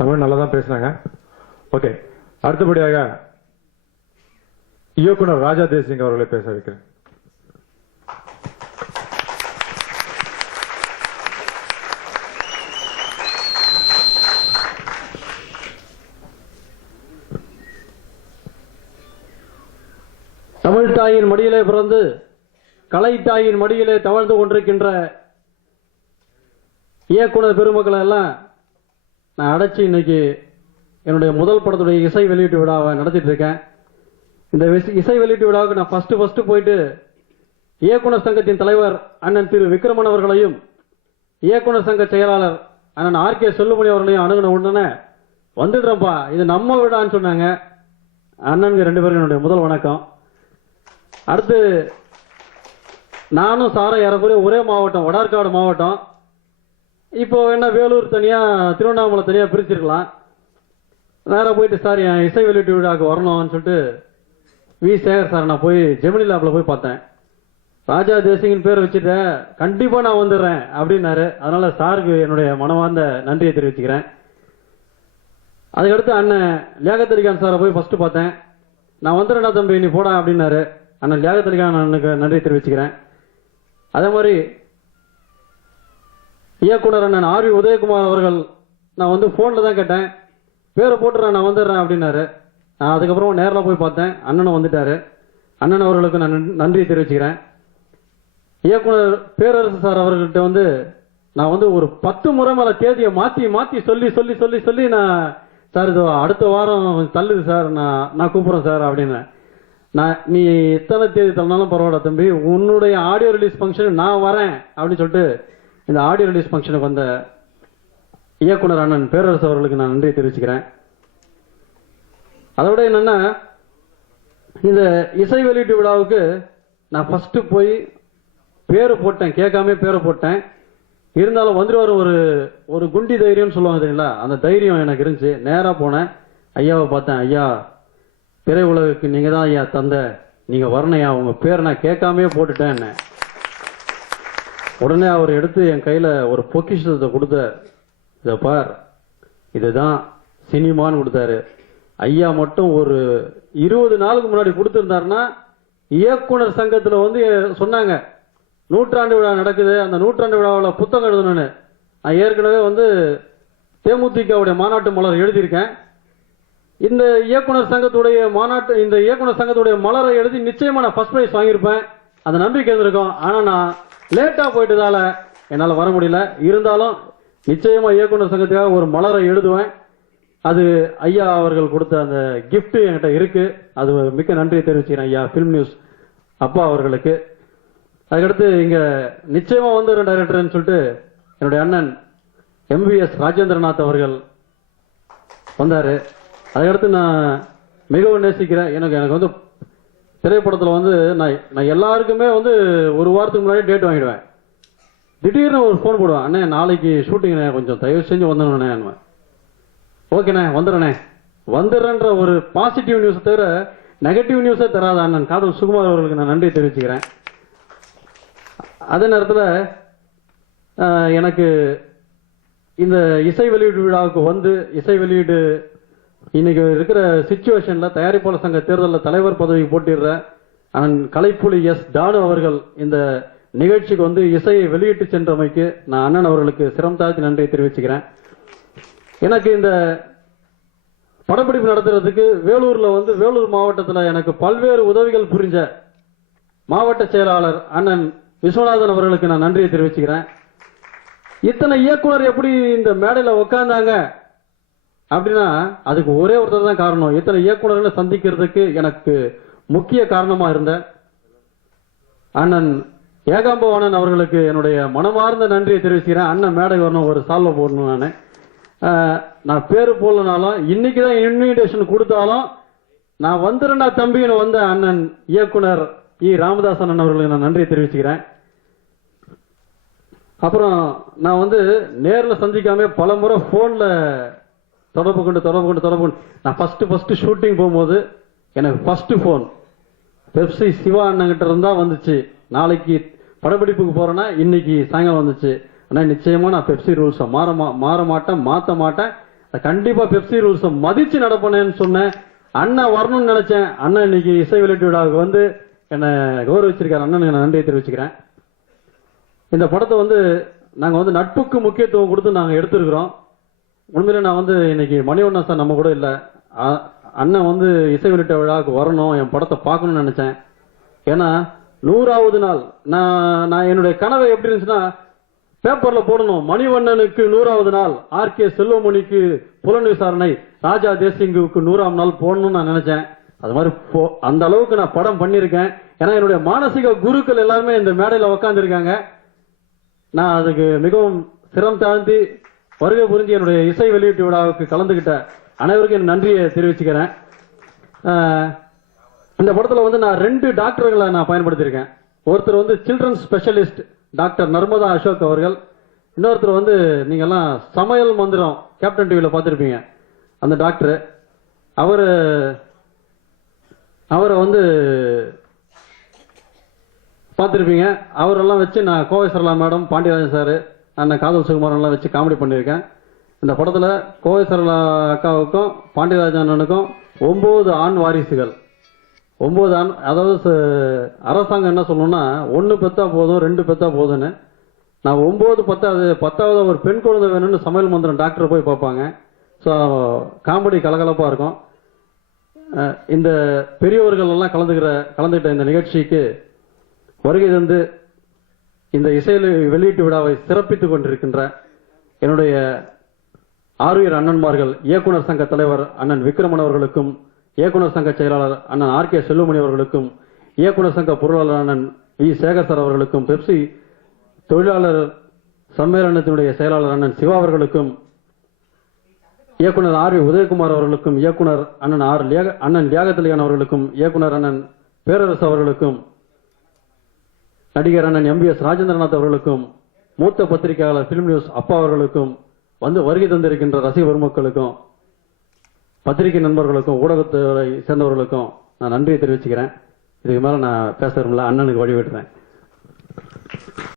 தமிழ் நல்லா தான் பேசினாங்க. ஓகே, அடுத்தபடியாக இயக்குனர் ராஜா தேசிங் அவர்களை பேச வைக்கிறேன். தமிழ் தாயின் மடியிலே பிறந்து கலை தாயின் மடியிலே தவழ்ந்து கொண்டிருக்கின்ற இயக்குனர் பெருமக்களை எல்லாம் நான் அடைச்சி இன்னைக்கு என்னுடைய முதல் படத்துடைய இசை வெளியீட்டு விழாவை நடத்திட்டு இருக்கேன். இந்த இசை வெளியீட்டு விழாவுக்கு நான் ஃபர்ஸ்ட் போயிட்டு இயக்குனர் சங்கத்தின் தலைவர் அண்ணன் திரு விக்ரமன் அவர்களையும் இயக்குனர் சங்க செயலாளர் அண்ணன் ஆர்.கே. செல்லுமணி அவர்களையும் அணுகின உடனே வந்துடுறப்பா இது நம்ம விழான்னு சொன்னாங்க. அண்ணனுக்கு 2 பேரும் என்னுடைய முதல் வணக்கம். அடுத்து நானும் சாரை ஏறக்குறைய ஒரே மாவட்டம், வடார்காடு மாவட்டம். இப்போ என்ன வேலூர் தனியா திருவண்ணாமலை தனியா பிரிச்சிருக்கலாம். நேராக போயிட்டு சார் என் இசை வெளியீட்டு விழாவுக்கு வரணும்னு சொல்லிட்டு வி சேகர் சார் நான் போய் ஜெமினி லேப்ல போய் பார்த்தேன். ராஜா தேசிங்கின் பேர் வச்சுட்டேன், கண்டிப்பா நான் வந்துடுறேன் அப்படின்னாரு. அதனால சாருக்கு என்னுடைய மனமார்ந்த நன்றியை தெரிவிச்சுக்கிறேன். அதுக்கடுத்து அண்ணன் லியாகத் சாரை போய் ஃபர்ஸ்ட் பார்த்தேன். நான் வந்துடுறேன்னா தம்பி நீ போடா அப்படின்னாரு. அண்ணன் லியாகத் அண்ணனுக்கு நன்றி தெரிவிச்சுக்கிறேன். அதே மாதிரி இயக்குனர் அண்ணன் ஆர்.வி. உதயகுமார் அவர்கள் நான் வந்து போன்ல தான் கேட்டேன், பேரை போட்டுறேன் நான் வந்துடுறேன் அப்படின்னாரு. நான் அதுக்கப்புறம் நேரில் போய் பார்த்தேன், அண்ணனும் வந்துட்டாரு. அண்ணன் அவர்களுக்கு நான் நன்றி தெரிவிச்சுக்கிறேன். இயக்குனர் பேரரசு சார் அவர்கள்ட்ட வந்து நான் வந்து ஒரு 10 முறை மேல தேதியை மாத்தி சொல்லி நான் சார் இது அடுத்த வாரம் தள்ளுது சார், நான் கூப்பிடுறேன் சார் அப்படின்னு. நீ எத்தனை தேதி தள்ளினாலும் பரவாயில்ல தம்பி, உன்னுடைய ஆடியோ ரிலீஸ் ஃபங்க்ஷன் நான் வரேன் அப்படின்னு சொல்லிட்டு இந்த ஆடியோ ரிலீஸ் ஃபங்க்ஷனுக்கு வந்த இயக்குனர் அண்ணன் பேரரசு அவர்களுக்கு நான் நன்றி தெரிவிச்சுக்கிறேன். அதோட என்னன்னா இந்த இசை வெளியீட்டு விழாவுக்கு நான் ஃபர்ஸ்ட் போய் பேரு போட்டேன், கேட்காம பேரை போட்டேன். இருந்தாலும் வந்துட்டு ஒரு குண்டி தைரியம்னு சொல்லுவாங்க தெரியுங்களா, அந்த தைரியம் எனக்கு இருந்துச்சு. நேரா போனேன், ஐயாவை பார்த்தேன். ஐயா திரை உலகுக்கு நீங்க தான் ஐயா தந்த, நீங்க வரணையா, உங்க பேரை நான் கேட்காமே போட்டுட்டேன் என்ன. உடனே அவர் எடுத்து என் கையில ஒரு பொக்கிஷத்தை கொடுத்த, இத பார் இதுதான் சினிமான்னு கொடுத்தாரு. ஐயா மட்டும் ஒரு 20 நாளுக்கு முன்னாடி கொடுத்திருந்தாருன்னா இயக்குனர் சங்கத்துல வந்து சொன்னாங்க நூற்றாண்டு விழா நடக்குது, அந்த நூற்றாண்டு விழாவில் புத்தகம் எழுதணும்னு. நான் ஏற்கனவே வந்து தேமுதிகவுடைய மாநாட்டு மலர் எழுதியிருக்கேன். இந்த இயக்குனர் சங்கத்துடைய இந்த இயக்குனர் சங்கத்துடைய மலரை எழுதி நிச்சயமா நான் ஃபர்ஸ்ட் பிரைஸ் வாங்கியிருப்பேன், அந்த நம்பிக்கை இருந்திருக்கும். ஆனா நான் லேட்டா போயிட்டதால என்னால வர முடியல. இருந்தாலும் நிச்சயமா இயக்குனர் சங்கத்துக்காக ஒரு மலரை எழுதுவேன். அது ஐயா அவர்கள் கொடுத்த அந்த கிஃப்ட் என்கிட்ட இருக்கு. அது மிக்க நன்றியை தெரிவிச்சுக்கிறேன் ஐயா பிலிம் நியூஸ் அப்பா அவர்களுக்கு. அதுக்கடுத்து இங்க நிச்சயமா வந்து டைரக்டர்னு சொல்லிட்டு என்னுடைய அண்ணன் எம்பிஎஸ் ராஜேந்திரநாத் அவர்கள் வந்தாரு. அதுக்கடுத்து நான் மிகவும் நேசிக்கிறேன். எனக்கு வந்து திரைப்படத்தில் வந்து நான் எல்லாருக்குமே வந்து ஒரு வாரத்துக்கு முன்னாடி டேட் வாங்கிடுவேன். திடீர்னு ஒரு ஃபோன் போடுவேன், அண்ணே நாளைக்கு ஷூட்டிங்ண்ணே கொஞ்சம் தயவு செஞ்சு வந்துடுங்கண்ணே. ஓகேண்ணே வந்துடுறேன்ற ஒரு பாசிட்டிவ் நியூஸ் தவிர நெகட்டிவ் நியூஸே தராத அண்ணன் காதல் சுகுமார் அவர்களுக்கு நான் நன்றி தெரிவிச்சுக்கிறேன். அதே நேரத்தில் எனக்கு இந்த இசை வெளியீடு விழாவுக்கு வந்து இசை வெளியீடு இன்னைக்கு இருக்கிற சிச்சுவேஷன்ல தயாரிப்பாளர் சங்க தேர்தலில் தலைவர் பதவிக்கு போட்டிடுற அண்ணன் கலைப்புலி எஸ் தானு அவர்கள் இந்த நிகழ்ச்சிக்கு வந்து இசையை வெளியிட்டு சென்றமைக்கு நான் அண்ணன் அவர்களுக்கு சிரம் தாழ்த்தி நன்றியை தெரிவிச்சுக்கிறேன். எனக்கு இந்த படப்பிடிப்பு நடத்துறதுக்கு வேலூர் மாவட்டத்தில் எனக்கு பல்வேறு உதவிகள் புரிஞ்ச மாவட்ட செயலாளர் அண்ணன் விஸ்வநாதன் அவர்களுக்கு நான் நன்றியை தெரிவிச்சுக்கிறேன். இத்தனை இயக்குனர் எப்படி இந்த மேடையில உட்கார்ந்தாங்க அப்படின்னா அதுக்கு ஒரே ஒருத்தர் தான் காரணம். இத்தனை இயக்குநர்களை சந்திக்கிறதுக்கு எனக்கு முக்கிய காரணமா இருந்த அண்ணன் ஏகாம்பவாணன் அவர்களுக்கு என்னுடைய மனமார்ந்த நன்றியை தெரிவிச்சுக்கிறேன். அண்ணன் மேடை வரணும், ஒரு சால்வை போடணும். நான் பேரு போடலனாலும் இன்னைக்குதான் இன்விடேஷன் கொடுத்தாலும் நான் வந்துடுறேன்டா தம்பின்னு வந்த அண்ணன் இயக்குனர் இ. ராமதாசன் அவர்களுக்கு நான் நன்றியை தெரிவிச்சுக்கிறேன். அப்புறம் நான் வந்து நேரில் சந்திக்காம பல முறை போன்ல தொடர்பு கொண்டு நான் ஃபர்ஸ்ட் ஷூட்டிங் போகும்போது எனக்கு ஃபர்ஸ்ட் போன் பெப்சி சிவா அண்ணங்கிட்ட இருந்தா வந்துச்சு. நாளைக்கு படப்பிடிப்புக்கு போறேன்னா இன்னைக்கு சாயங்காலம் வந்துச்சு. ஆனா நிச்சயமா நான் பெப்சி ரூல்ஸை மாற மாட்டேன், மாத்த மாட்டேன். கண்டிப்பா பெப்சி ரூல்ஸ் மதிச்சு நடப்பேன்னு சொன்னேன். அண்ணன் வரணும்னு நினைச்சேன். அண்ணன் இன்னைக்கு இசை வெளியீட்டு விழாவுக்கு வந்து என்னை கௌரவிச்சிருக்காரு. அண்ணனுக்கு நான் நன்றியை தெரிவிச்சுக்கிறேன். இந்த படத்தை வந்து நாங்க வந்து நட்புக்கு முக்கியத்துவம் கொடுத்து நாங்க எடுத்திருக்கிறோம். உண்மையில நான் வந்து இன்னைக்கு மணிவண்ணன் சார் நம்ம கூட இல்ல. அண்ணன் வந்து இசை வெளியீட்டு விழாவுக்கு வரணும், என் படத்தை பார்க்கணும்னு நினைச்சேன். ஏன்னா 100வது நாள் நான் என்னுடைய கனவை எப்படி இருந்துச்சுன்னா, பேப்பர்ல போடணும் மணிவண்ணனுக்கு 100வது நாள், ஆர்கே செல்வமணிக்கு புலன் விசாரணை, ராஜா தேசிங்குக்கு 100ஆம் நாள் போடணும்னு நான் நினைச்சேன். அது மாதிரி அந்த அளவுக்கு நான் படம் பண்ணியிருக்கேன். ஏன்னா என்னுடைய மானசீக குருக்கள் எல்லாருமே இந்த மேடையில உட்கார்ந்து இருக்காங்க. நான் அதுக்கு மிகவும் சிரம் தாழ்த்தி வருகை புரிஞ்சு என்னுடைய இசை வெளியீட்டு விழாவுக்கு கலந்துகிட்ட அனைவருக்கும் என் நன்றியை தெரிவிச்சுக்கிறேன். இந்த படத்துல வந்து நான் 2 டாக்டர்களை நான் பயன்படுத்தியிருக்கேன். ஒருத்தர் வந்து children specialist doctor Narmada Ashok அவர்கள். இன்னொருத்தர் வந்து நீங்க எல்லாம் சமையல் மந்திரம் கேப்டன் டிவில பார்த்திருப்பீங்க, அந்த டாக்டர். அவரை வந்து பார்த்திருப்பீங்க. அவரெல்லாம் வச்சு நான் கோவை சரளா மேடம், பாண்டியராஜன் சார், அண்ணன் காதல் சுகுமாரன் எல்லாம் வச்சு காமெடி பண்ணியிருக்கேன். இந்த படத்துல கோவை சரளா அக்காவுக்கும் பாண்டியராஜன் அண்ணனுக்கும் 9 ஆண் வாரிசுகள். 9 ஆண், அதாவது அரசாங்கம் என்ன சொல்லணும்னா 1 பெத்தா போதும் 2 பெத்தா போதும்னு. நான் 9 10வது ஒரு பெண் குழந்தை வேணும்னு சமையல் மந்திரம் டாக்டர் போய் பார்ப்பாங்க. ஸோ காமெடி கலகலப்பா இருக்கும். இந்த பெரியவர்கள் எல்லாம் கலந்துகிட்ட இந்த நிகழ்ச்சிக்கு வருகை தந்து இந்த இசையில் வெளியீட்டு விழாவை சிறப்பித்துக் கொண்டிருக்கின்ற என்னுடைய ஆருயிர் அண்ணன்மார்கள், இயக்குனர் சங்க தலைவர் அண்ணன் விக்ரமன் அவர்களுக்கும், இயக்குனர் சங்க செயலாளர் அண்ணன் ஆர்கே செல்வமணி அவர்களுக்கும், இயக்குனர் சங்க பொருளாளர் அண்ணன் வி சேகர் சார் அவர்களுக்கும், பெப்சி தொழிலாளர் சம்மேளனத்தினுடைய செயலாளர் அண்ணன் சிவா அவர்களுக்கும், இயக்குனர் ஆர் வி உதயகுமார் அவர்களுக்கும், இயக்குனர் அண்ணன் தியாகத்திலியன் அவர்களுக்கும், இயக்குனர் அண்ணன் பேரரசு அவர்களுக்கும், நடிகர் அண்ணன் MBS ராஜேந்திரநாத் அவர்களுக்கும், மூத்த பத்திரிகையாளர் பிலிம் நியூஸ் அப்பா அவர்களுக்கும், வந்து வருகை தந்திருக்கின்ற ரசிக பெருமக்களுக்கும், பத்திரிகை நண்பர்களுக்கும், ஊடகத்துறை சேர்ந்தவர்களுக்கும் நான் நன்றியை தெரிவிச்சுக்கிறேன். இதுக்கு மேல நான் பேச விரும்பல, அண்ணனுக்கு வழிவிடுறேன்.